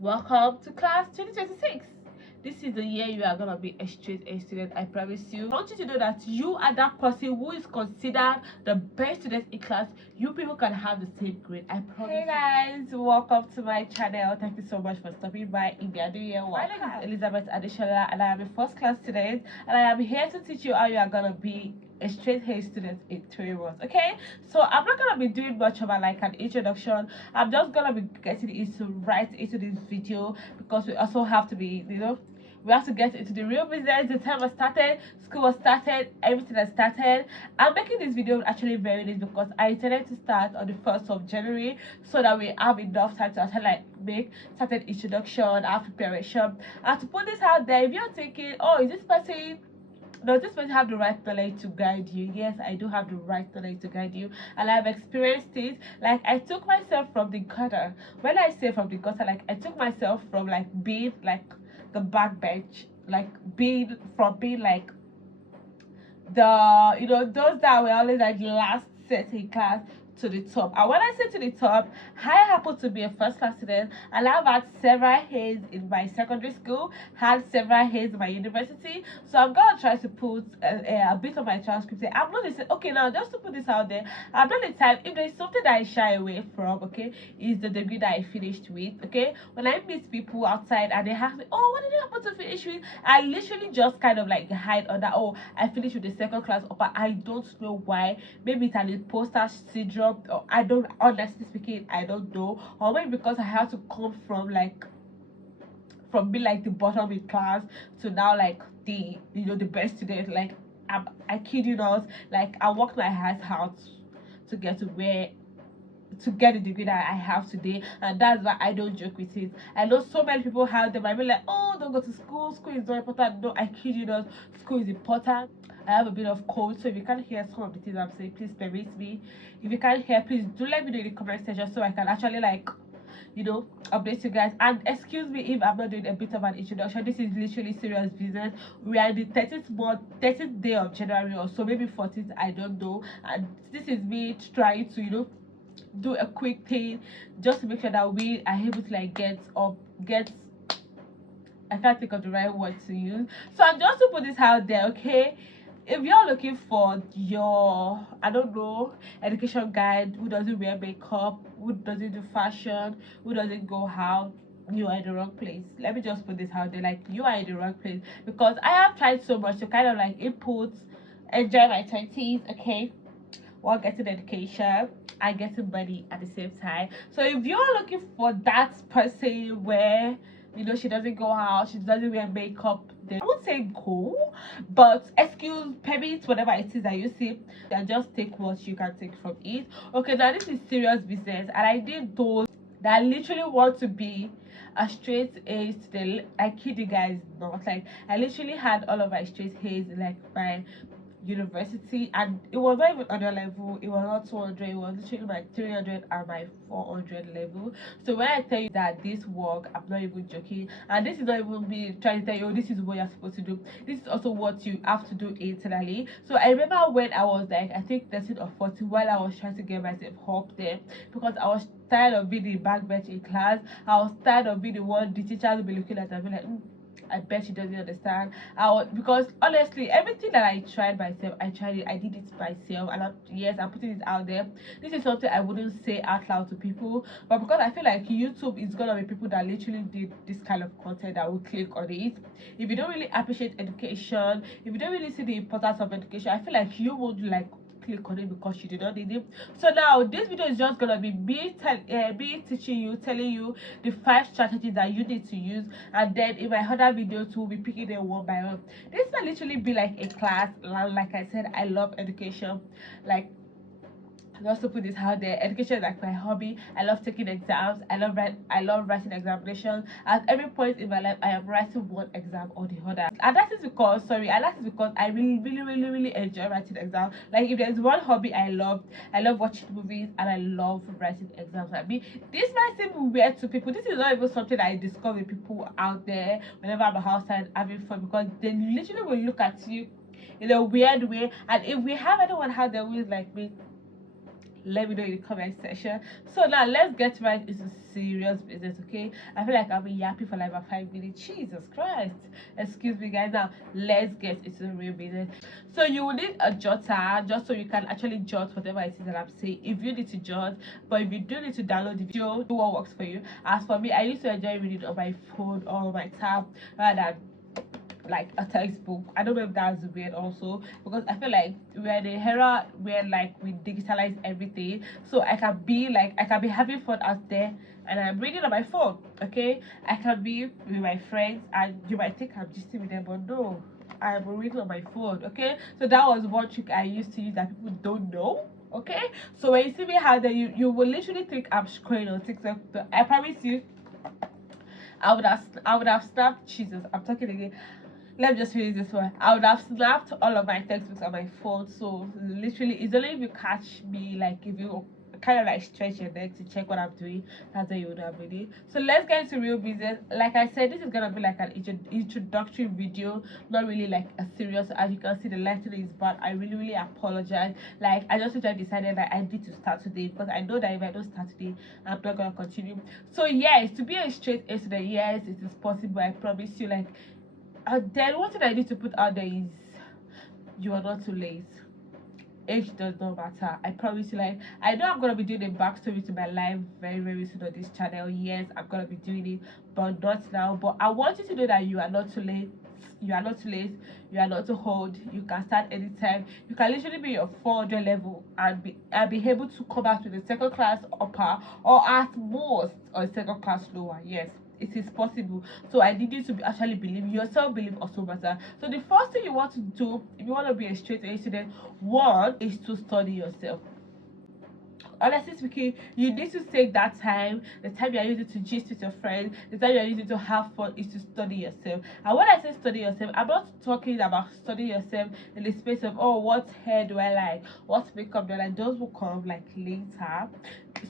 Welcome to class 2026. This is the year you are gonna be a straight A student, I promise you. I want you to know that you are that person who is considered the best student in class. You people can have the same grade, I promise. Hey guys, welcome to my channel. Thank you so much for stopping by. If you are new here, my name is Elizabeth Adeshola and I am a first class student, and I am here to teach you how you are gonna be a straight A student in 3 months. Okay, so I'm not gonna be doing much of a like an introduction. I'm just gonna be getting into right into this video because we also have to be, we have to get into the real business. The time has started, school has started, everything has started. I'm making this video actually very late because I intended to start on the 1st of January so that we have enough time to actually like make certain introduction and preparation. And to put this out there, if you're thinking, oh, is this person, does this person have the right knowledge to guide you? Yes, I do have the right knowledge to guide you, and I've experienced it. Like, I took myself from the gutter. When I say from the gutter, like, I took myself from like being like the backbench, like being like the, those that were always like last set in class, to the top. And when I say to the top, I happen to be a first class student, and I've had several A's in my secondary school, had several A's in my university. So I'm gonna try to put a bit of my transcript there. I'm not the okay, now just to put this out there, I'm not the type, if there's something that I shy away from, okay, is the degree that I finished with. Okay, when I meet people outside and they ask me, oh, what did you happen to finish with, I literally just kind of like hide under, oh, I finished with the second class upper. I don't know why. Maybe it's an imposter syndrome, or I don't, honestly speaking, I don't know. Or maybe because I have to come from being like the bottom in class to now like the, the best student. Like, I kid you not, like I worked my heart out to get the degree that I have today, and that's why I don't joke with it. I know so many people have them. I be like, oh, don't go to school. School is not important. No, I kid you not. School is important. I have a bit of cold, so if you can't hear some of the things I'm saying, please permit me. If you can't hear, please do let me know in the comment section so I can actually like, update you guys. And excuse me if I'm not doing a bit of an introduction. This is literally serious business. We are in the 13th day of January, or so, maybe 14th, I don't know. And this is me trying to, do a quick thing just to make sure that we are able to like get I can't think of the right word to use. So I'm just to put this out there, okay? If you're looking for your, I don't know, education guide, who doesn't wear makeup, who doesn't do fashion, who doesn't go out, you are in the wrong place. Let me just put this out there, like, you are in the wrong place, because I have tried so much to kind of like input, enjoy my 20s, okay, while getting education and getting money at the same time. So if you're looking for that person where, she doesn't go out, she doesn't wear makeup, then I would say go, but excuse, permit, whatever it is that you see, and just take what you can take from it. Okay, now this is serious business, and I did those that literally want to be a straight A student. I kid you guys not, like I literally had all of my straight A's in like my university, and it was not even on your level, it was not 200, it was literally my 300 and my 400 level. So when I tell you that this work, I'm not even joking, and this is not even me trying to tell you, oh, this is what you're supposed to do, this is also what you have to do internally. So I remember when I was like, I think 13 or 14, while I was trying to get myself up there, because I was tired of being the backbench in class. I was tired of being the one the teachers will be looking at and be like, I bet she doesn't understand. Because honestly, everything that I tried myself, I tried it, I did it myself, and yes, I'm putting it out there. This is something I wouldn't say out loud to people, but because I feel like YouTube is gonna be people that literally did this kind of content that will click on it. If you don't really appreciate education, if you don't really see the importance of education, I feel like you would like click on it because you did not need it. So now this video is just gonna be me teaching you, telling you the 5 strategies that you need to use, and then in my other videos we'll be picking them one by one. This will literally be like a class. Like I said, I love education. Like, just to put this out there, education is like my hobby. I love taking exams. I love writing examinations. At every point in my life, I am writing one exam or the other. And that is because, I really enjoy writing exams. Like, if there's one hobby I love watching movies, and I love writing exams. I mean, this might seem weird to people. This is not even something I discover with people out there whenever I'm outside having fun, because they literally will look at you in a weird way. And if we have anyone out there who is like me, let me know in the comment section. So now let's get right into serious business, okay? I feel like I've been yapping for like about 5 minutes. Jesus Christ. Excuse me, guys. Now let's get into the real business. So you will need a jotter just so you can actually jot whatever it is that I'm saying. If you need to jot, but if you do need to download the video, do what works for you. As for me, I used to enjoy reading on my phone or on my tab rather than like a textbook. I don't know if that's weird also, because I feel like we're in an era where like we digitalize everything, so I can be having fun out there and I'm reading on my phone. Okay, I can be with my friends and you might think I'm just with them, but no, I'm reading on my phone. Okay, so that was one trick I used to use that people don't know. Okay, so when you see me how that you will literally think I'm scrolling on TikTok, but I promise you I would have snapped. Jesus, I'm talking again. Let me just finish this one. I would have snapped all of my textbooks on my phone. So literally, it's only if you catch me, like if you kind of like stretch your neck to check what I'm doing, that's what you would have really. So let's get into real business. Like I said, this is gonna be like an introductory video, not really like a serious. As you can see, the lighting is bad. I really apologize. Like I just decided that I need to start today because I know that if I don't start today, I'm not gonna continue. So yes, to be a straight A student, yes, it is possible. I promise you. Like then one thing I need to put out there is you are not too late. Age does not matter. I promise you. Like I know I'm gonna be doing a backstory to my life very soon on this channel. Yes, I'm gonna be doing it, but not now. But I want you to know that you are not too late. You are not too late. You are not too old. You can start anytime. You can literally be your 400 level and be able to come out with a second class upper or at most a second class lower. Yes, it is possible. So I need you to actually believe yourself. Believe also matter. So the first thing you want to do if you want to be a straight A student, one is to study yourself. Honestly speaking, you need to take that time. The time you're using to gist with your friends, the time you're using to have fun is to study yourself. And when I say study yourself, I'm not talking about study yourself in the space of, oh, what hair do I like, what makeup do I like. Those will come like later.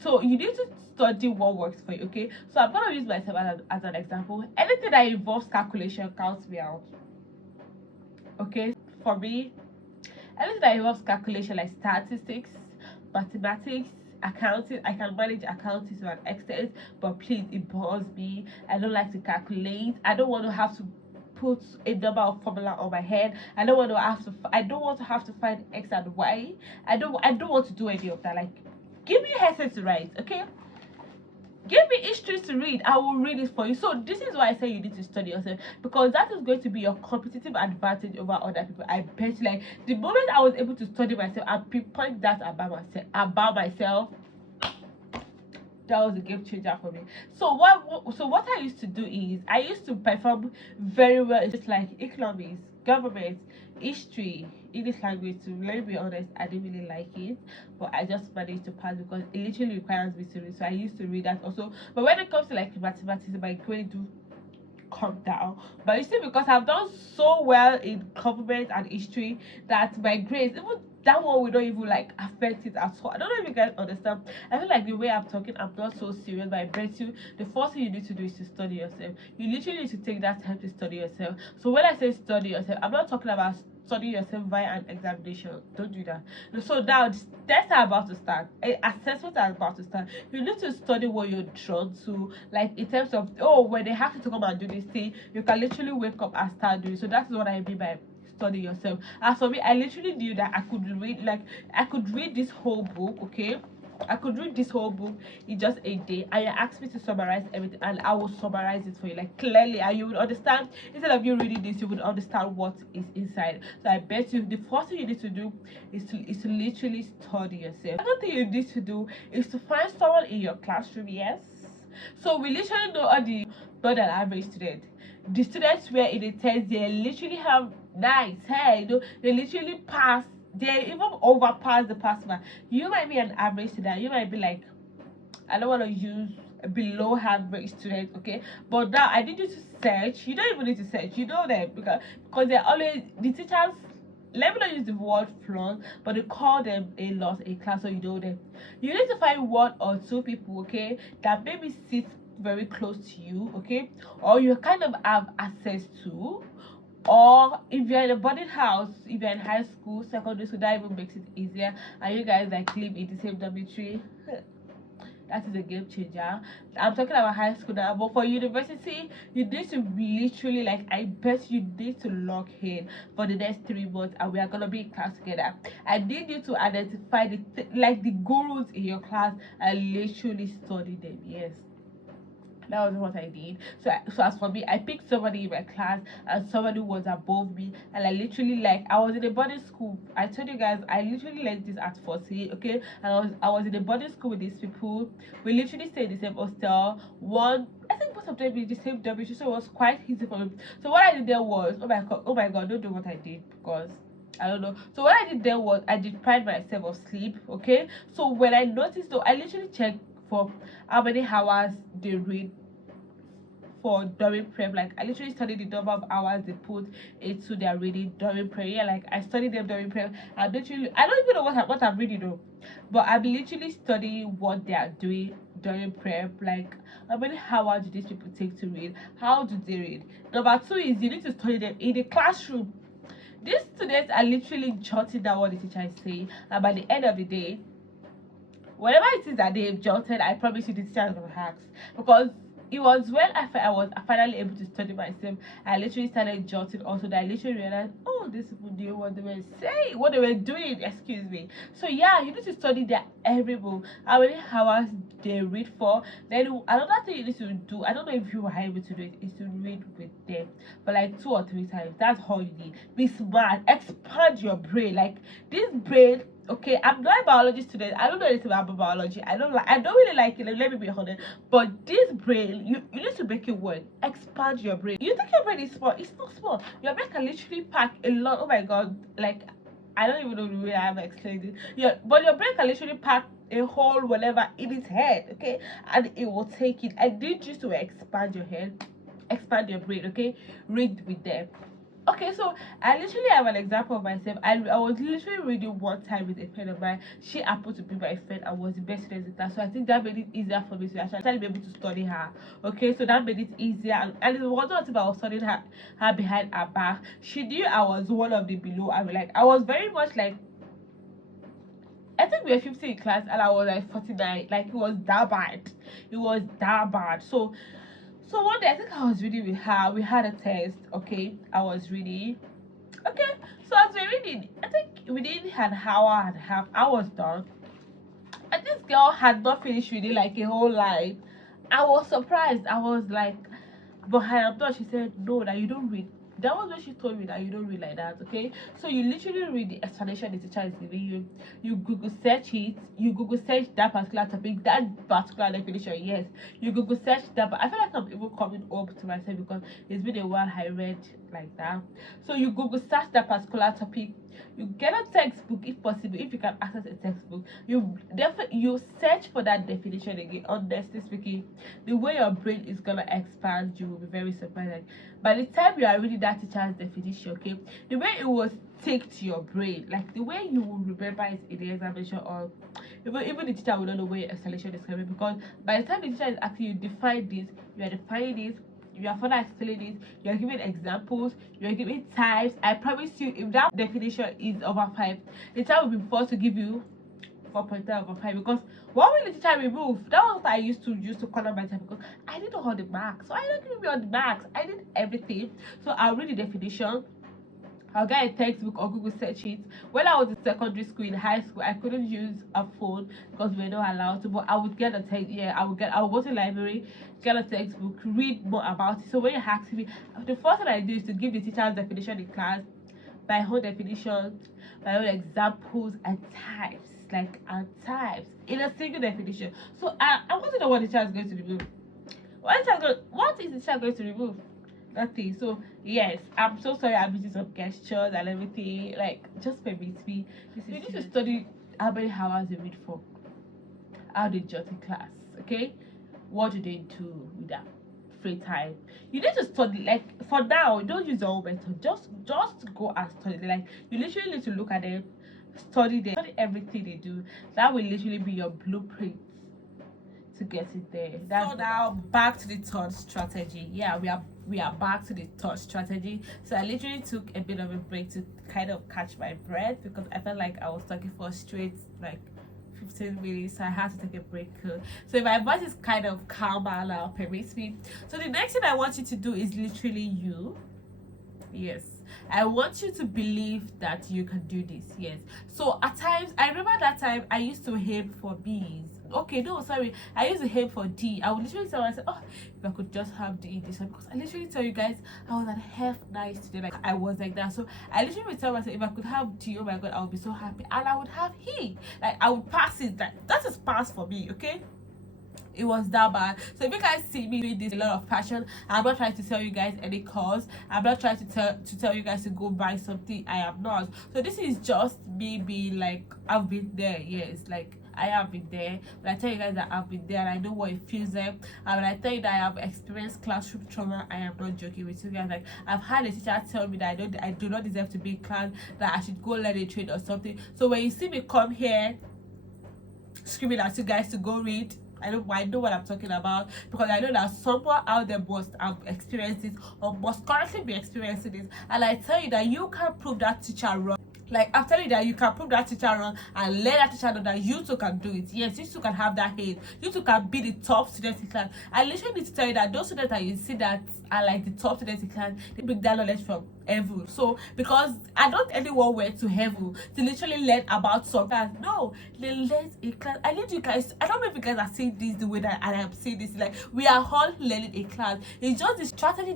So you need to study what works for you. Okay, so I'm gonna use myself as an example. Anything that involves calculation counts me out. Okay, for me, anything that involves calculation like statistics, mathematics, accounting, I can manage accounting to an extent, but please, it bores me. I don't like to calculate. I don't want to have to put a number of formula on my head. I don't want to have to. I don't want to have to find x and y. I don't want to do any of that. Like, give me a headset to write, okay? Give me history to read. I will read it for you. So this is why I say you need to study yourself, because that is going to be your competitive advantage over other people. I bet you, like the moment I was able to study myself and pinpoint that about myself, that was a game changer for me. So what I used to do is I used to perform very well. It's just like economics, government, history, English language. To let me be honest, I didn't really like it, but I just managed to pass because it literally requires me to read. So I used to read that also. But when it comes to like mathematics, my grade do come down. But you see, because I've done so well in government and history that my grades, even that one will not even like affect it at all. I don't know if you guys understand. I feel like the way I'm talking, I'm not so serious, but I bet you the first thing you need to do is to study yourself. You literally need to take that time to study yourself. So when I say study yourself, I'm not talking about study yourself via an examination. Don't do that. So now the tests are about to start, assessments are about to start. You need to study what you're drawn to, like in terms of, oh, when they have you to come and do this thing, you can literally wake up and start doing. So that's what I mean by study yourself. As for me, I literally knew that I could read this whole book. Okay, I could read this whole book in just a day, and you asked me to summarize everything, and I will summarize it for you, like clearly, and you would understand. Instead of you reading this, you would understand what is inside. So I bet you the first thing you need to do is to literally study yourself. Another thing you need to do is to find someone in your classroom. Yes. So we literally know all the not an average student. The students were in the test, they literally have 9, 10, they literally pass, they even overpass the pass mark. You might be an average student, you might be like, I don't want to use below average student, okay? But now I need you to search. You don't even need to search, you know them, because they're always the teachers. Let me not use the word flaws, but they call them a loss a class, so you know them. You need to find one or two people, okay, that maybe sit very close to you, okay, or you kind of have access to, Or if you're in a boarding house, if you're in high school, secondary school, that even makes it easier, and you guys like live in the same dormitory, that is a game changer. I'm talking about high school now, but for university, you need to literally, like, I bet you need to log in for the next 3 months, and we are gonna be in class together. I need you to identify like the gurus in your class and literally study them. Yes, that was what I did. So as for me, I picked somebody in my class and somebody who was above me, and I literally, like, I was in a boarding school. I told you guys I literally learned this at 14, okay? And I was in a boarding school with these people. We literally stayed in the same hostel. One, I think both of them in the same dormitory, so it was quite easy for me. So what I did there was, oh my god, don't do what I did, because I don't know. So what I did there was I deprived myself of sleep. Okay. So when I noticed, though, I literally checked for how many hours they read for during prep. Like, I literally studied the number of hours they put into their reading during prayer. Like, I studied them during prayer. I'm literally, I don't even know what I'm reading though, but I'm literally studying what they are doing during prep. Like, how many hours do these people take to read? How do they read? Number two is you need to study them in the classroom. These students are literally jotting down what the teacher is saying, and by the end of the day, whatever it is that they've jotted, I promise you the teacher is gonna ask. Because it was when I was finally able to study myself, I literally started jotting also, that I literally realized, oh, these people knew what they were saying, what they were doing, excuse me. So yeah, you need to study their every book, how many hours they read for. Then another thing you need to do, I don't know if you were able to do it, is to read with them for like 2 or 3 times. That's all you need. Be smart, expand your brain. Like, this brain, okay, I'm not a biology student. I don't know anything about biology. I don't really like it. Let me be honest. But this brain, you need to make it work. Expand your brain. You think your brain is small? It's not small. Your brain can literally pack a lot. Oh my god, like, I don't even know the way I'm explaining it. Yeah, but your brain can literally pack a whole whatever in its head, okay, and it will take it. I need you to expand your head, expand your brain, okay. Read with them. Okay, so I literally have an example of myself. I was literally reading one time with a friend of mine. She happened to be my friend and was the best student in class. So I think that made it easier for me to actually be able to study her. Okay, so that made it easier. And it wasn't until I was studying her behind her back. She knew I was one of the below. I mean, like, I was very much like, I think we were 50 in class and I was like 49. Like, it was that bad. It was that bad. So one day I think I was reading with her. We had a test. Okay, I was reading. Okay, so as we're reading, I think within an hour and a half, I was done. And this girl had not finished reading like a whole line. I was surprised. I was like, but I am done. She said, no, that you don't read. That was when she told me that you don't read like that, okay? So you literally read the explanation the teacher is giving you. You Google search it. You Google search that particular topic, that particular definition. Yes, you Google search that. But I feel like I'm even coming up to myself because it's been a while I read like that. So you Google search that particular topic. You get a textbook if possible, if you can access a textbook. You search for that definition again. Honestly speaking, the way your brain is gonna expand, you will be very surprised. Like, by the time you are reading that teacher's definition, okay, the way it will stick to your brain, like the way you will remember it in the examination, or even the teacher will not know where your explanation is coming, because by the time the teacher is asking you define this, you are defining this, you are further explaining it, you are giving examples, you are giving types. I promise you, if that definition is over 5, the teacher will be forced to give you 4.5 over 5, because what will the teacher remove? That was what I used to use to corner myself, because I didn't know all the marks. So I don't give me all the marks. I did everything. So I'll read the definition. I'll get a textbook or Google search it. When I was in secondary school, in high school, I couldn't use a phone because we were not allowed to. But I would get a text. Yeah, I would go to the library, get a textbook, read more about it. So when you ask me, the first thing I do is to give the teacher's definition in class, my whole definition, my own examples and types, like, and types in a single definition. So I want to know what the teacher is going to remove. What is the teacher going to remove? Nothing. So yes, I'm so sorry I'm using some gestures and everything. Like, just permit me. You need to study how many hours they read for, how they jot in class, okay? What do they do with that free time? You need to study. Like, for now, don't use your own method. Just go and study. Like, you literally need to look at them, study everything they do. That will literally be your blueprint to get it there. So now back to the third strategy. Yeah, we are back to the third strategy. So I literally took a bit of a break to kind of catch my breath because I felt like I was talking for straight like 15 minutes, so I had to take a break. So if my voice is kind of calmer now, permits me. So the next thing I want you to do is literally you. Yes, I want you to believe that you can do this. Yes, so at times I remember that time I used to aim for B's. Okay, no, sorry, I used to aim for D. I would literally tell myself, oh, if I could just have D this one, because I literally tell you guys I was at half nice today, like I was like that. So I literally would tell myself if I could have D, oh my god, I would be so happy, and I would have he, like I would pass it. Like that is pass for me. Okay, it was that bad. So if you guys see me with this a lot of passion, I'm not trying to tell you guys any cause. I'm not trying to tell you guys to go buy something. I am not. So this is just me being like, I've been there. Yes, like I have been there. But I tell you guys that I've been there and I know what it feels like. And when I tell you that I have experienced classroom trauma, I am not joking with you guys. Like I've had a teacher tell me that I do not deserve to be in class, that I should go learn a trade or something. So when you see me come here screaming at you guys to go read, I know what I'm talking about, because I know that someone out there must have experienced it or must currently be experiencing it. And I tell you that you can prove that teacher wrong. Like I'm telling you that you can prove that teacher wrong and let that teacher know that you too can do it. Yes, you too can have that hate. You too can be the top student in class. I literally need to tell you that those students that you see that are like the top students in class, they bring that knowledge from heaven. So because I don't anyone went to heaven to literally learn about something. No, they learn in class. I need you guys. I don't know if you guys are seeing this the way that I am seeing this. Like we are all learning in class. It's just the strategy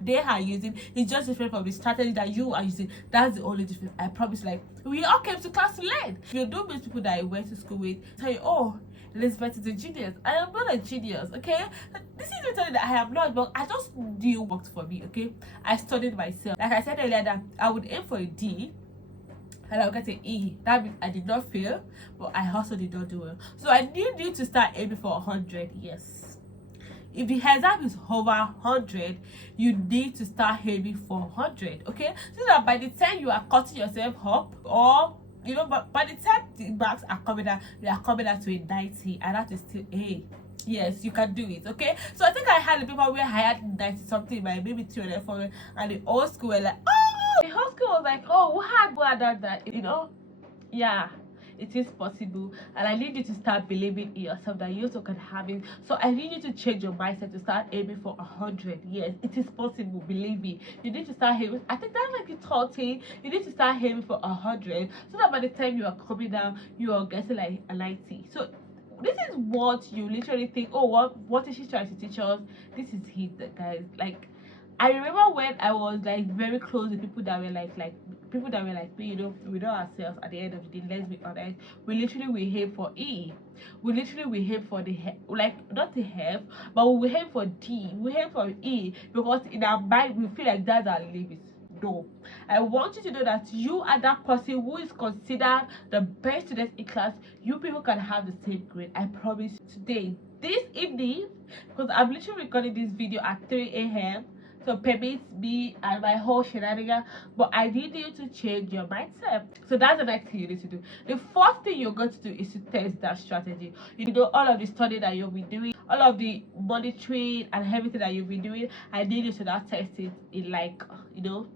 they are using. It's just different from the strategy that you are using. That's the only difference. I promise. Like we all came to class to learn. If you don't meet people that I went to school with, tell you, oh, Elizabeth is a genius. I am not a genius, okay? This is to tell you that I am not, but I just knew what worked for me, okay? I studied myself. Like I said earlier, that I would aim for a D and I would get an E. That means I did not fail, but I also did not do well. So I need you to start aiming for 100, yes. If the exam is over 100, you need to start aiming for 100, okay? So that by the time you are cutting yourself up, or you know, but by the time the marks are coming out, you are coming out to a 90, and that is still A. Yes, you can do it, okay? So I think I had the paper where I had 90 something, by maybe 200, 400, and the whole school were like, oh! The whole school was like, oh, who had that, you know? Yeah, it is possible, and I need you to start believing in yourself that you also can have it. So I need you to change your mindset to start aiming for 100. Yes, it is possible, believe me. You need to start aiming. I think that's like the 30. You need to start aiming for 100, so that by the time you are coming down, you are getting like a 90. So this is what you literally think, oh, what is she trying to teach us? This is it, guys. Like I remember when I was like very close to people that were like people that were like me, you know, we know ourselves at the end of the day. Let's be honest, we aim for E. We aim for the like not the F, but we aim for D. We aim for E, because in our mind we feel like that's our limit. No, I want you to know that you are that person who is considered the best student in class. You people can have the same grade. I promise you. Today, this evening, because I'm literally recording this video at 3 a.m. So permits me and my whole shenanigan, but I need you to change your mindset. So that's the next thing you need to do. The first thing you're going to do is to test that strategy. You know, all of the study that you'll be doing, all of the monitoring and everything that you'll be doing, I need you to now test it in, like, you know,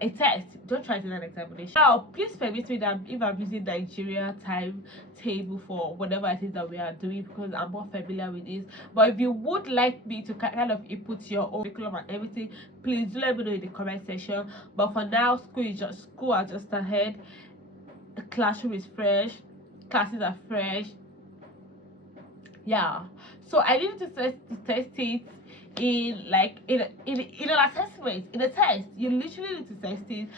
a test. Don't try to do an examination. Now please permit me that if I'm using Nigeria time table for whatever it is that we are doing, because I'm more familiar with this, but if you would like me to kind of input your own curriculum and everything, please do let me know in the comment section. But for now, school are just ahead. The classroom is fresh, classes are fresh. Yeah, so I need to test it in like in an assessment, in a test. You literally need to test it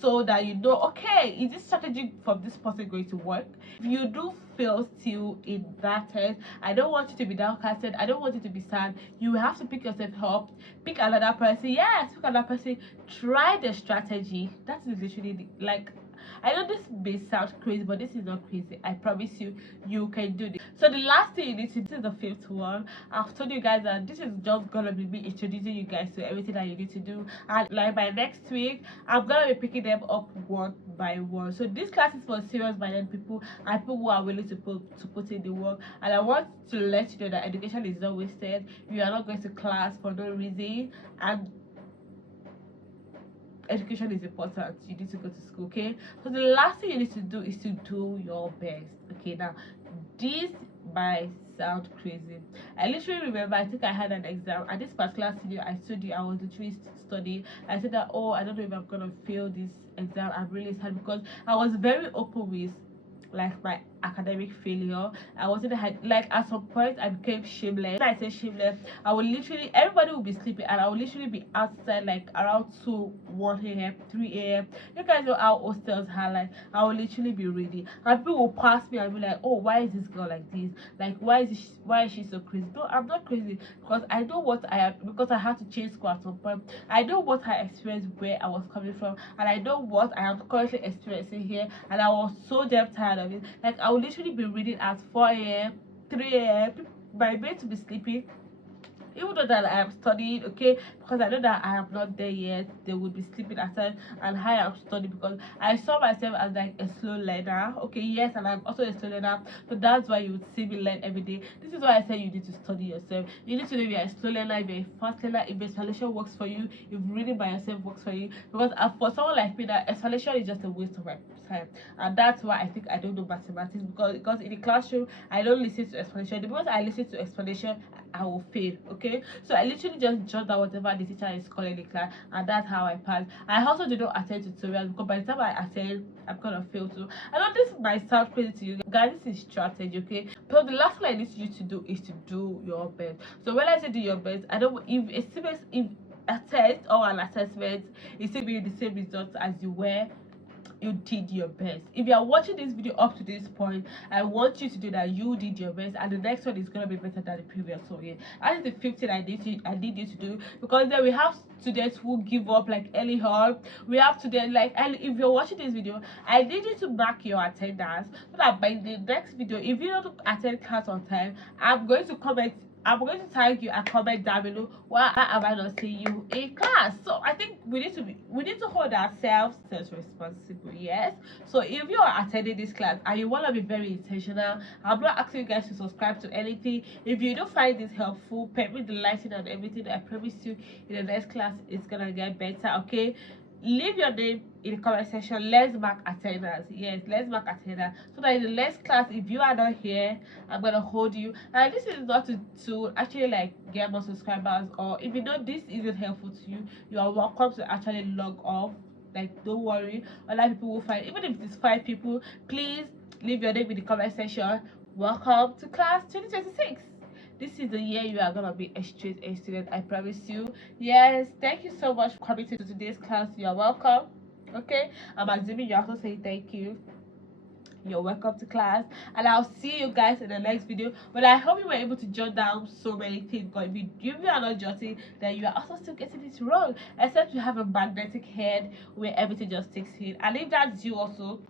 so that you know, okay, is this strategy from this person going to work? If you do fail still in that test, I don't want you to be downcasted. I don't want you to be sad. You have to pick yourself up, pick another person. Yes, pick another person, try the strategy. That is literally like, I know this may sound crazy, but this is not crazy. I promise you, you can do this. So the last thing you need to do, this is the fifth one. I've told you guys that this is just gonna be me introducing you guys to everything that you need to do, and like by next week I'm gonna be picking them up one by one. So this class is for serious minded people and people who are willing to put in the work. And I want to let you know that education is not wasted. You are not going to class for no reason, and education is important. You need to go to school. Okay, so the last thing you need to do is to do your best. Okay, now this might sound crazy. I literally remember, I think I had an exam at this particular senior. I told you I was literally studying. I said that, oh, I don't know if I'm gonna fail this exam. I'm really sad because I was very open with like my academic failure. I wasn't like at some point I became shameless. When I say shameless, I would literally, everybody would be sleeping and I would literally be outside like around 2 1 a.m 3 a.m. You guys know how hostels are, like I would literally be ready and people will pass me and be like, oh, why is this girl like this, like why is she so crazy? No, I'm not crazy, because I know what I am, because I had to change school at some point. I know what I experienced where I was coming from, and I know what I am currently experiencing here, and I was so damn tired of it. Like I would literally be reading at 4 a.m 3 a.m, my mate to be sleeping, even though that I am studying, okay, because I know that I am not there yet, they would be sleeping at times, and I am studying because I saw myself as like a slow learner. Okay, yes, and I'm also a slow learner, so that's why you would see me learn every day. This is why I say you need to study yourself. You need to know if you're a slow learner, if you're a fast learner, if explanation works for you, if reading by yourself works for you. Because for someone like me, that explanation is just a waste of my time, and that's why I think I don't know mathematics, because in the classroom I don't listen to explanation. Because I listen to explanation, I will fail. Okay, so I literally just jot down whatever the teacher is calling the class, and that's how I pass. I also do not attend tutorials because by the time I attend, I'm gonna fail too. I know this might sound crazy to you guys, this is strategy. Okay, so the last thing I need you to do is to do your best. So when I say do your best, I don't, if a student, if a test or an assessment is still being the same results as you were, you did your best. If you are watching this video up to this point, I want you to do that. You did your best, and the next one is gonna be better than the previous one. Yeah, that is the 15 I need you to do, because then we have students who give up like early on. We have students like, and if you're watching this video, I need you to mark your attendance so that by the next video, if you don't attend class on time, I'm going to tag you and comment down below why am I not seeing you in class. So I think we need to hold ourselves responsible. Yes. So if you are attending this class and you want to be very intentional, I'm not asking you guys to subscribe to anything. If you don't find this helpful, permit the lighting and everything. I promise you, in the next class, it's gonna get better. Okay. Leave your name in the comment section. Let's mark attendance. Yes, let's mark attendance so that in the next class, if you are not here, I'm gonna hold you. And this is not to actually like get more subscribers, or if you know this isn't helpful to you, you are welcome to actually log off. Like don't worry, other people will find, even if it's 5 people, please leave your name in the comment section. Welcome to class 2026. This is the year you are gonna be a straight A student, I promise you. Yes, thank you so much for coming to today's class. You are welcome. Okay, I'm assuming you also say thank you. You're welcome to class, and I'll see you guys in the next video. But I hope you were able to jot down so many things, because if you are not jotting, then you are also still getting it wrong, except you have a magnetic head where everything just sticks in. And if that's you also,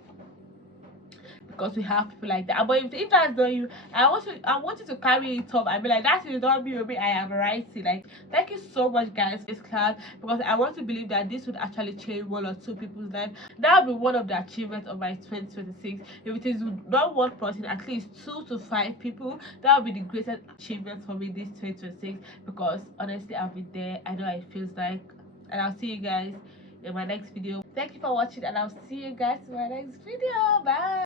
because we have people like that. But if that's not you, I want you to carry it up and be like, that is not me, I am writing. Like, thank you so much guys for this class, because I want to believe that this would actually change 1 or 2 people's life. That will be one of the achievements of my 2026. If it is not 1 person, at least 2 to 5 people, that will be the greatest achievement for me this 2026. Because honestly, I've been there, I know how it feels like. And I'll see you guys in my next video. Thank you for watching, and I'll see you guys in my next video. Bye.